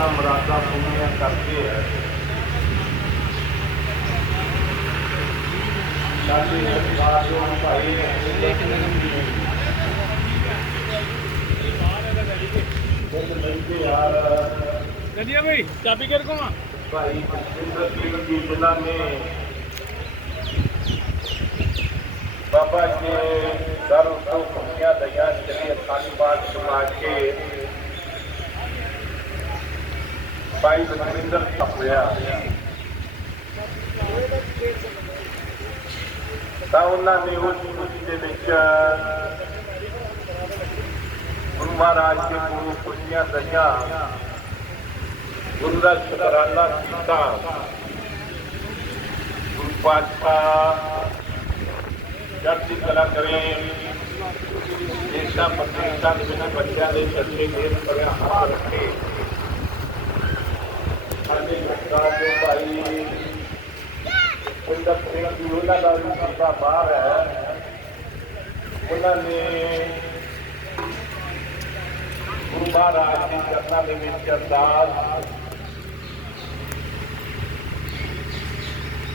ऐसा मुरादा पूर्ण करते हैं। भाई जिला में। बाबा के दर को दया चलिए खाली बात समाज के। ਭਾਈ ਬਲਵਿੰਦਰ ਸਪਰਿਆ ਤਾਂ ਉਹਨਾਂ ਨੇ ਉਸ ਖੁਸ਼ੀ ਦੇ ਵਿੱਚ ਗੁਰੂ ਮਹਾਰਾਜ ਦੇ ਗੁਰੂ ਖੁਸ਼ੀਆਂ ਦਈਆਂ ਗੁਰੂ ਦਾ ਸ਼ੁਕਰਾਨਾ ਕੀਤਾ। ਗੁਰੂ ਪਾਤਸ਼ਾਹ ਚੜ੍ਹਦੀ ਕਲਾ ਕਰੇ। ਦੇਸ਼ਾਂ ਪ੍ਰਦੇਸ਼ਾਂ ਦੇ ਵਿੱਚ ਬੱਚਿਆਂ ਦੇ ਸੱਚੇ ਮੇਰ ਕਰਿਆ ਹੱਥ ਰੱਖੇ। ਸਾਡੇ ਸਰਕਾਰ ਦੇ ਭਾਈ ਉਹਦਾ ਪ੍ਰੇਮ ਦੀ ਉਹਨਾਂ ਦਾ ਵੀ ਸਾਡਾ ਬਾਹਰ ਹੈ ਉਹਨਾਂ ਨੇ ਗੁਰੂ ਮਹਾਰਾਜ ਦੀ ਚਰਨਾਂ ਦੇ ਵਿੱਚ ਅਰਦਾਸ